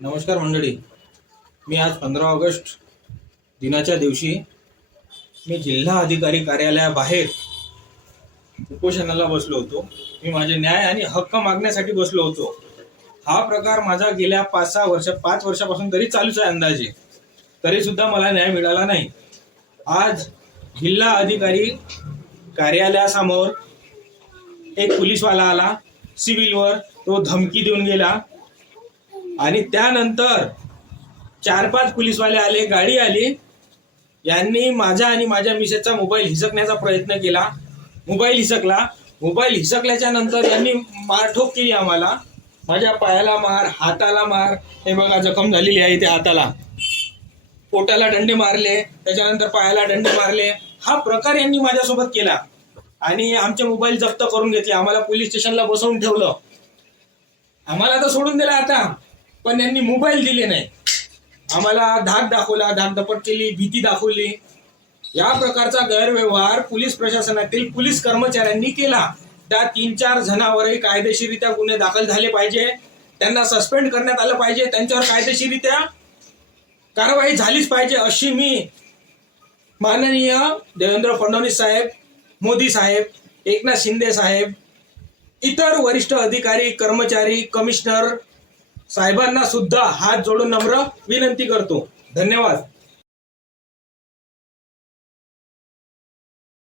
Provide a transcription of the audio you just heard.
नमस्कार मंडळी. मी आज 15 ऑगस्ट दिनाच्या दिवशी मी जिल्हा अधिकारी कार्यालयाबाहेर उपोषणाला बसलो होतो. मी माझे न्याय आणि हक्क मागण्यासाठी बसलो होतो. हा प्रकार माझा गेल्या 5 वर्षापासून तरी चालूच आहे अंदाजे, तरी सुद्धा मला न्याय मिळाला नाही. आज जिल्हा अधिकारी कार्यालयासमोर एक पोलीसवाला आला सिव्हिलवर, तो धमकी देऊन गेला आणि त्यानंतर 4-5 पोलीसवाले आले, गाडी आली. यांनी माझा आणि माझ्या मिसेसचा मोबाईल हिसकण्याचा प्रयत्न केला. मोबाईल हिसकल्याच्या नंतर यांनी मारठोक केली आम्हाला. माझ्या पायाला मार, हाताला मार, हे बघा जखम झालेली आहे इथे हाताला. पोटाला डंडे मारले, त्याच्यानंतर पायाला डंडे मारले. हा प्रकार यांनी माझ्यासोबत केला आणि आमचे मोबाईल जप्त करून घेतले. आम्हाला पोलीस स्टेशनला बसवून ठेवलं. आम्हाला तर सोडून दिलं आता, पण यांनी मोबाईल दिले नाही. आम्हाला धाक दाखवला, धाकधपट केली, भीती दाखवली. या प्रकारचा गैरव्यवहार पोलीस प्रशासनातील पोलीस कर्मचाऱ्यांनी केला. त्या 3-4 जणांवरही कायदेशीररित्या गुन्हे दाखल झाले पाहिजे. त्यांना सस्पेंड करण्यात आलं पाहिजे. त्यांच्यावर कायदेशीररित्या कारवाई झालीच पाहिजे, अशी मी माननीय देवेंद्र फडणवीस साहेब, मोदी साहेब, एकनाथ शिंदे साहेब, इतर वरिष्ठ अधिकारी, कर्मचारी, कमिशनर साहेबांना सुद्धा हात जोडून नम्र विनंती करतो. धन्यवाद.